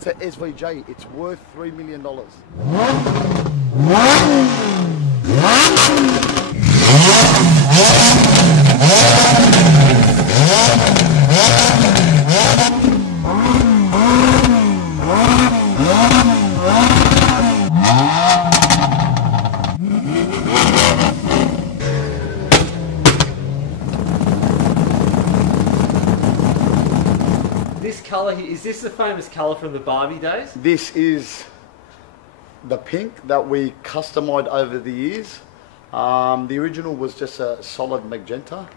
That's a SVJ. It's worth $3 million. This colour here, is this the famous colour from the Barbie days? This is the pink that we customized over the years. The original was just a solid magenta,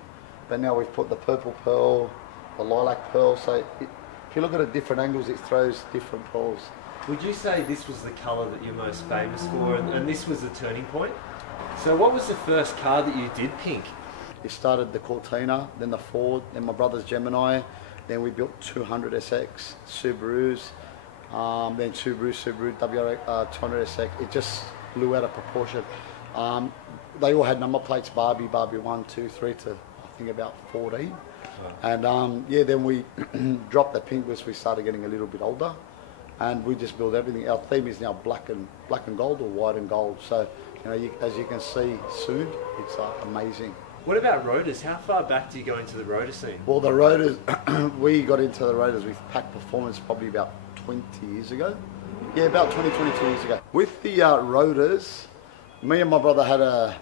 but now we've put the purple pearl, the lilac pearl, so if you look at it at different angles, it throws different pearls. Would you say this was the colour that you're most famous for, and this was the turning point? So what was the first car that you did pink? It started the Cortina, then the Ford, then my brother's Gemini, then we built 200 SX, Subarus, then Subaru WRX 200 SX. It just blew out of proportion. They all had number plates, Barbie 1, 2, 3 to I think about 14. And yeah, then we dropped the pink as we started getting a little bit older, and we just built everything. Our theme is now black and gold or white and gold. So you know, as you can see soon, it's amazing. What about rotors? How far back do you go into the rotor scene? Well, the rotors, we got into the rotors with Pack Performance probably about 20 years ago. Yeah, about 22 years ago. With the rotors, me and my brother had a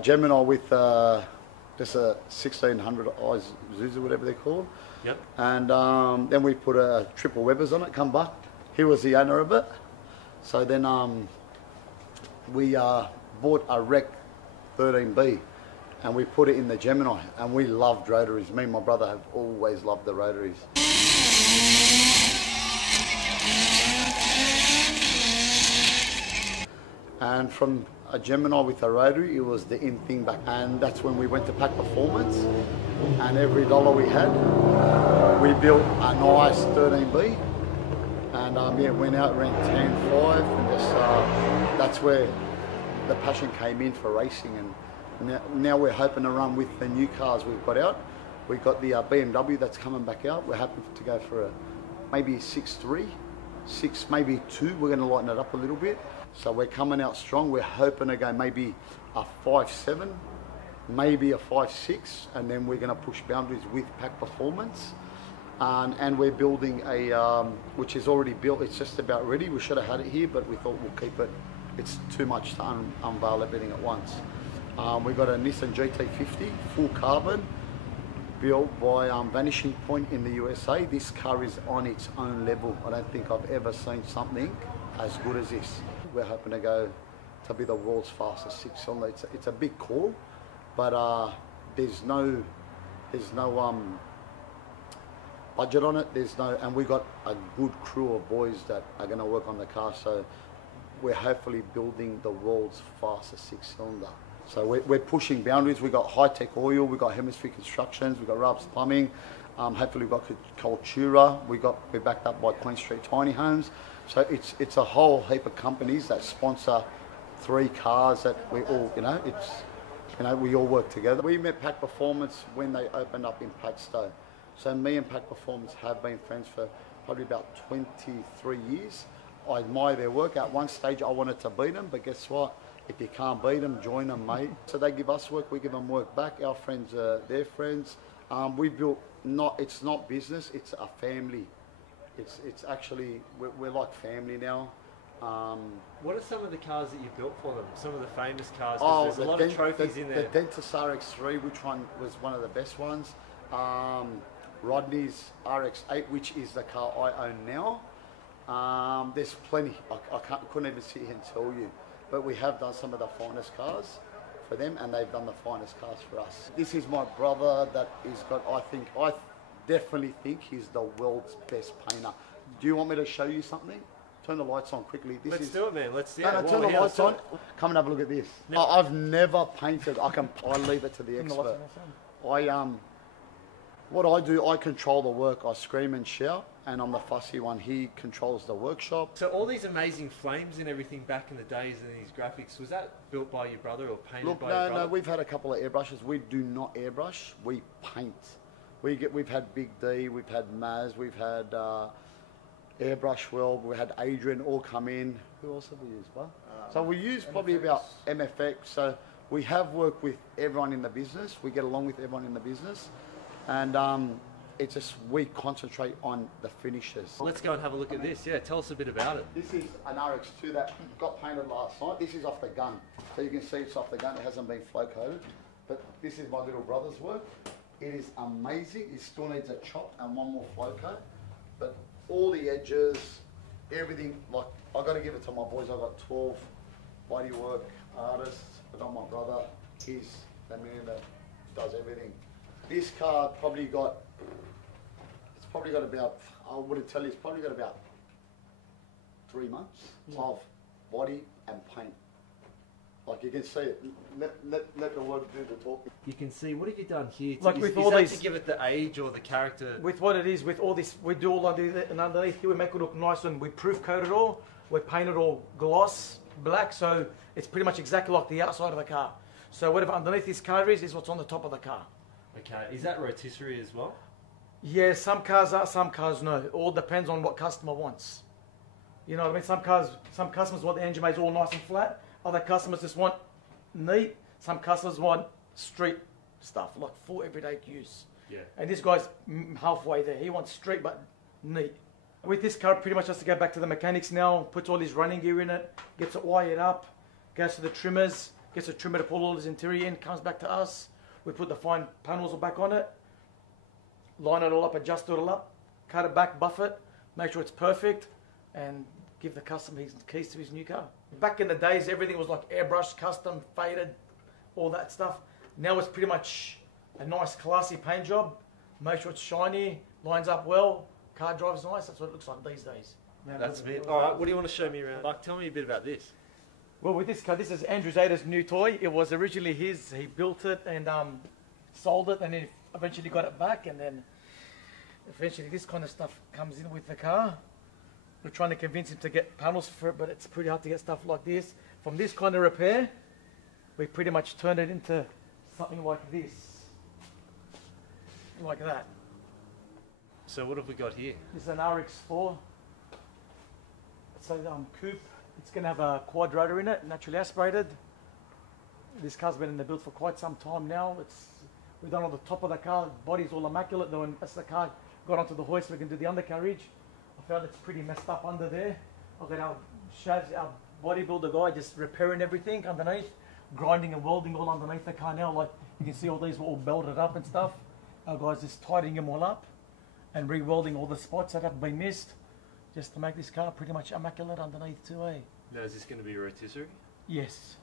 Gemini with just a 1600 Isuzu, whatever they're called. Yep. And then we put a triple Webbers on it, come back. He was the owner of it. So then we bought a Rec 13B. And we put it in the Gemini, and we loved rotaries. Me and my brother have always loved the rotaries. And from a Gemini with a rotary, it was the in thing back. And that's when we went to Pack Performance, and every dollar we had, we built a nice 13B. And yeah, went out, ran 10.5, and just that's where the passion came in for racing. And now we're hoping to run with the new cars we've got out. We've got the BMW that's coming back out. We're hoping to go for a maybe 6.3, 6, maybe 2. We're going to lighten it up a little bit. So we're coming out strong. We're hoping to go maybe a 5.7, maybe a 5.6, and then we're going to push boundaries with Pack Performance. And we're building a, which is already built. It's just about ready. We should have had it here, but we thought we'll keep it. It's too much to unveil everything at once. We've got a Nissan GT50, full carbon, built by Vanishing Point in the USA. This car is on its own level. I don't think I've ever seen something as good as this. We're hoping to go to be the world's fastest 6-cylinder. It's a big call, but there's no budget on it. And we got a good crew of boys that are going to work on the car. So we're hopefully building the world's fastest 6-cylinder. So we're pushing boundaries. We've got high-tech oil, we've got Hemisphere Constructions, we've got Rubs Plumbing, hopefully we've got Cultura, we're backed up by Queen Street Tiny Homes. So it's a whole heap of companies that sponsor 3 cars that we all, we all work together. We met Pack Performance when they opened up in Padstow. So me and Pack Performance have been friends for probably about 23 years. I admire their work. At one stage I wanted to beat them, but guess what? If you can't beat them, join them, mate. So they give us work, we give them work back. Our friends are their friends. We built, it's not business, it's a family. It's actually, we're like family now. What are some of the cars that you built for them? Some of the famous cars? There's a lot of trophies in there. The Dentus RX3, which one was one of the best ones. Rodney's RX8, which is the car I own now. There's plenty, I couldn't even sit here and tell you. But we have done some of the finest cars for them, and they've done the finest cars for us. This is my brother that is got, I definitely think he's the world's best painter. Do you want me to show you something? Turn the lights on quickly. Let's do it, man. Let's do it. No, turn the lights on. Come and have a look at this. No. I've never painted. I leave it to the expert. What I do, I control the work. I scream and shout, and I'm the fussy one. He controls the workshop. So all these amazing flames and everything back in the days and these graphics, was that built by your brother or painted by your brother? No, we've had a couple of airbrushes. We do not airbrush, we paint. We've had Big D, we've had Maz, we've had Airbrush World. We had Adrian all come in. Who else have we used, bro? So we used probably about MFX. So we have worked with everyone in the business. We get along with everyone in the business. And it's just we concentrate on the finishes. Let's go and have a look at this. Yeah, tell us a bit about it. This is an RX2 that got painted last night. This is off the gun. So you can see it's off the gun. It hasn't been flow coated. But this is my little brother's work. It is amazing. It still needs a chop and one more flow coat. But all the edges, everything, like, I got to give it to my boys. I've got 12 bodywork artists. I got my brother. He's the man that does everything. This car probably got, it's probably got about, I wouldn't tell you, it's probably got about 3 months of body and paint. Like you can see it. Let the word do the talking. You can see, what have you done here? Like with is all that these, to give it the age or the character? with what it is, with all this, we do all underneath, and underneath here we make it look nice, and we proof coat it all. We paint it all gloss black, so it's pretty much exactly like the outside of the car. So whatever underneath this car is what's on the top of the car. Okay, is that rotisserie as well? Yeah, some cars are, some cars no. It all depends on what customer wants. You know what I mean? Some customers want the engine made all nice and flat. Other customers just want neat. Some customers want street stuff, like for everyday use. Yeah. And this guy's halfway there. He wants street but neat. With this car, pretty much has to go back to the mechanics now, puts all his running gear in it, gets it wired up, goes to the trimmers, gets a trimmer to pull all his interior in, comes back to us. We put the fine panels back on it, line it all up, adjust it all up, cut it back, buff it, make sure it's perfect, and give the customer his keys to his new car. Back in the days, everything was like airbrushed, custom, faded, all that stuff. Now it's pretty much a nice, classy paint job. Make sure it's shiny, lines up well, car drives nice. That's what it looks like these days. That's it. All right, what do you want to show me around? Like, tell me a bit about this. Well, with this car, this is Andrew Zada's new toy. It was originally his. He built it and sold it, and then eventually got it back, and then eventually this kind of stuff comes in with the car. We're trying to convince him to get panels for it, but it's pretty hard to get stuff like this. From this kind of repair, we pretty much turn it into something like this. Like that. So what have we got here? This is an RX4. It's a coupe. It's going to have a quad rotor in it, naturally aspirated. This car's been in the build for quite some time now. We've done all the top of the car, the body's all immaculate. Then as the car got onto the hoist, we can do the undercarriage. I found it's pretty messed up under there. I've got our bodybuilder guy just repairing everything underneath, grinding and welding all underneath the car now. Like you can see all these were all belted up and stuff. Our guys just tidying them all up and re-welding all the spots that have been missed, just to make this car pretty much immaculate underneath too, eh? Now, is this going to be rotisserie? Yes.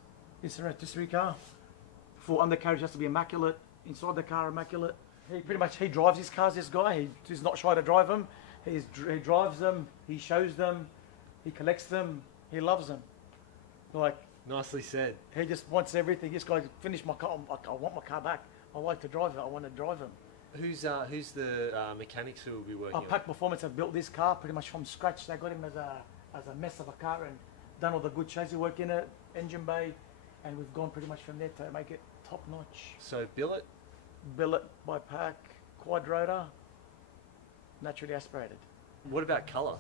It's a rotisserie car. Full undercarriage has to be immaculate. Inside the car, immaculate. He drives his cars, this guy. He's not shy to drive them. He drives them, he shows them, he collects them, he loves them. Like, nicely said. He just wants everything. This guy finished my car. I want my car back. I like to drive it. I want to drive them. Who's the mechanics who will be working on? Pack Performance have built this car pretty much from scratch. They got him as a mess of a car and done all the good chassis work in it, engine bay, and we've gone pretty much from there to make it top notch. So billet? Billet by Pack, quad rotor, naturally aspirated. What about colour?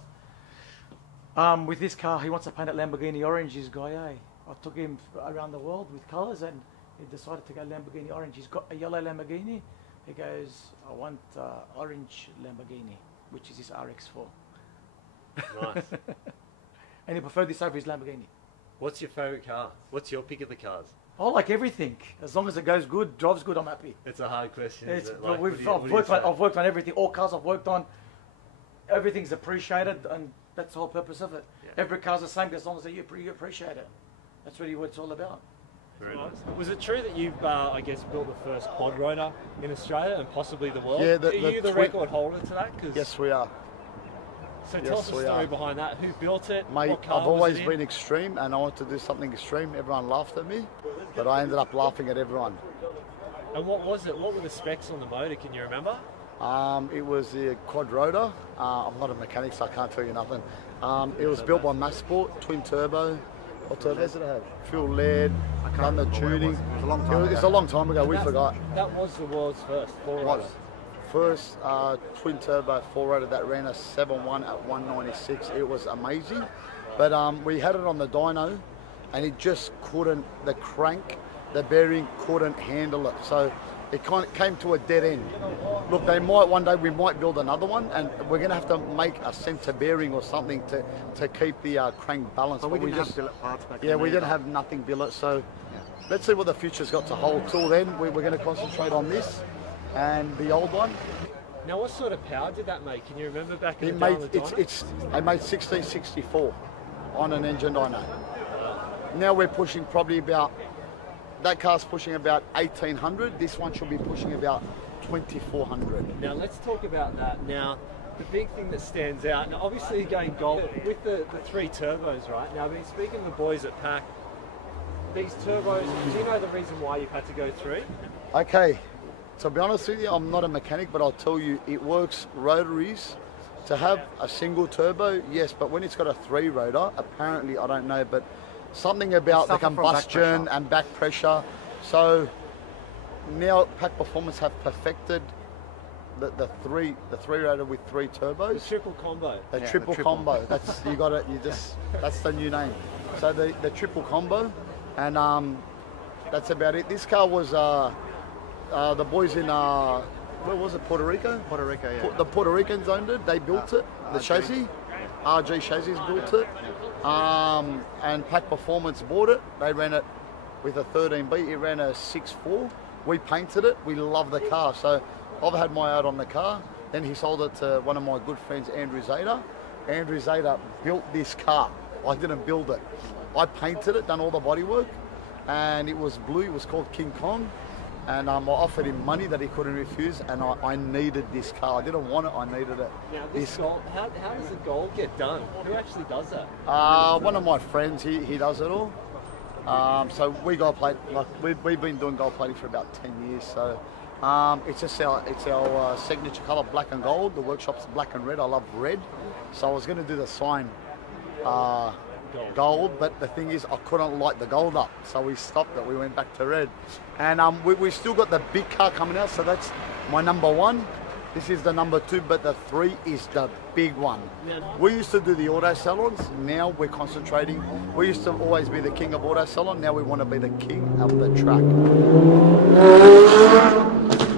With this car, he wants to paint it Lamborghini orange, this guy, eh? I took him around the world with colours and he decided to go Lamborghini orange. He's got a yellow Lamborghini. He goes, I want orange Lamborghini, which is his RX4. Nice. And he preferred this over his Lamborghini. What's your favourite car? What's your pick of the cars? I like everything. As long as it goes good, drives good, I'm happy. It's a hard question, It's, isn't it? Like, I've worked on everything. All cars I've worked on, everything's appreciated, and that's the whole purpose of it. Yeah. Every car's the same as long as you appreciate it. That's really what it's all about. Very nice. Was it true that you, I guess, built the first quad rotor in Australia and possibly the world? Yeah, Are you the record holder to that? Yes, we are. So tell us the story behind that. Who built it? Mate, what car I've always was it been extreme and I wanted to do something extreme. Everyone laughed at me, but I ended up laughing at everyone. And what was it? What were the specs on the motor? Can you remember? It was the quad rotor. I'm not a mechanic, so I can't tell you nothing. It was built by Massport, twin turbo. What turbos did it have? Fuel lead, done the tuning. It's a long time ago. We forgot. That was the world's first four-rotor. first twin turbo 4-rotor that ran a 7.1 at 196. It was amazing, but we had it on the dyno, and it just couldn't. The crank, the bearing couldn't handle it. So it kind of came to a dead end. Look, they might one day we might build another one, and we're going to have to make a center bearing or something to keep the crank balanced. But we we didn't just have billet parts back yeah, then we didn't either. have nothing billet. So let's see what the future's got to hold. Till then, we're going to concentrate on this and the old one. Now, what sort of power did that make? Can you remember back in It the day made on the dyno? I made 1664 on an engine dyno. Now we're pushing probably about, that car's pushing about 1800. This one should be pushing about 2400. Now, let's talk about that. Now, the big thing that stands out, now obviously you're going gold with the 3 turbos, right? Now, I've been speaking to the boys at PAC. These turbos, do you know the reason why you've had to go 3? Okay, to be honest with you, I'm not a mechanic, but I'll tell you, it works rotaries. To have a single turbo, yes, but when it's got a 3 rotor, apparently, I don't know, but something about the Suffer from back combustion pressure. and back pressure. So now PAC Performance have perfected the three rotor with 3 The turbos. triple combo. The Yeah, triple the triple. combo. That's you got it. You just that's the new name. So the triple combo, and that's about it. This car was the boys in where was it? Puerto Rico. Puerto Rico, yeah. The Puerto Ricans owned it. They built it. The RG. chassis, RG chassis built it, and PAC Performance bought it. They ran it with a 13B. It ran a 6.4. We painted it. We love the car. So I've had my eye on the car. Then he sold it to one of my good friends, Andrew Zeta. Andrew Zeta built this car. I didn't build it. I painted it, done all the bodywork, and it was blue. It was called King Kong. And I offered him money that he couldn't refuse, and I needed this car. I didn't want it, I needed it. Now, this gold, how does the gold get done? Who actually does that? One of my friends, he does it all. So we gold plate, like we've been doing gold plating for about 10 years. So it's just our signature color, black and gold. The workshop's black and red. I love red. So I was going to do the sign gold, but the thing is I couldn't light the gold up, so we stopped it. We went back to red, and we still got the big car coming out. So that's my number 1. This is the number 2, but the 3 is the big one. We used to do the auto salons. Now we're concentrating. We used to always be the king of auto salon. Now we want to be the king of the track.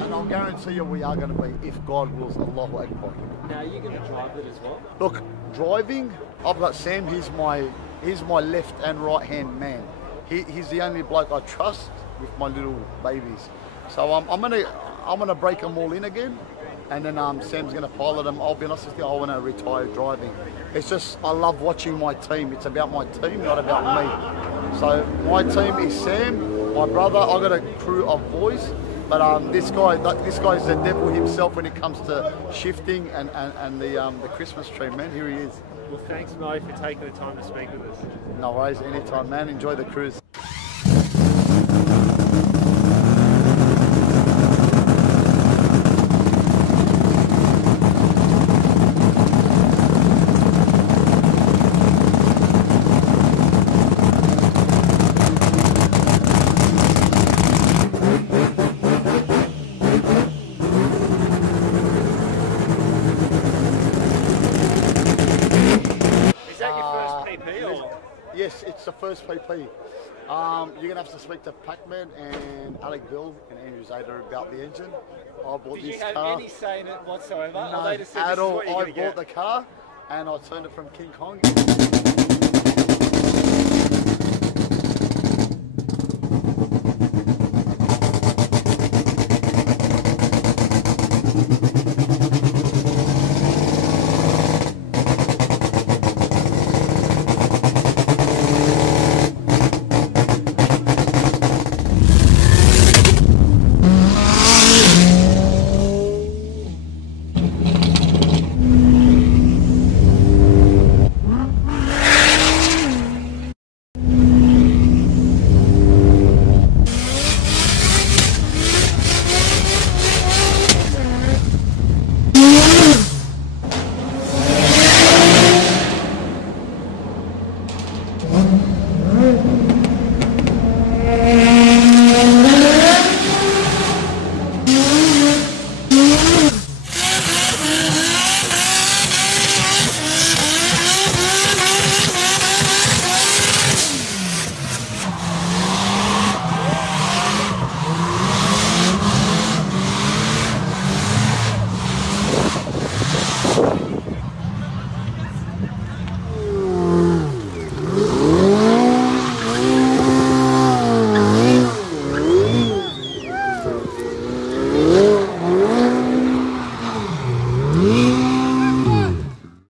And I'll guarantee you we are going to be, if God wills. Allahu Akbar. Now, are you going to drive it as well? Look, driving, I've got Sam. He's my left and right hand man. He's the only bloke I trust with my little babies. So I'm gonna break them all in again, and then Sam's gonna pilot them. I'll be honest with you, I want to retire driving. It's just I love watching my team. It's about my team, not about me. So my team is Sam, my brother. I got a crew of boys. But this guy's the devil himself when it comes to shifting and the Christmas tree, man. Here he is. Well, thanks, Mo, for taking the time to speak with us. No worries, anytime, man. Enjoy the cruise. Is that your first PP or? Yes, it's the first PP. You're going to have to speak to Pac-Man and Alec Bill and Andrew Zeta about the engine. I bought Did you this have car. any say in it whatsoever? No, Or they just said, at this all. is what you're I going to bought get? the car and I turned it from King Kong.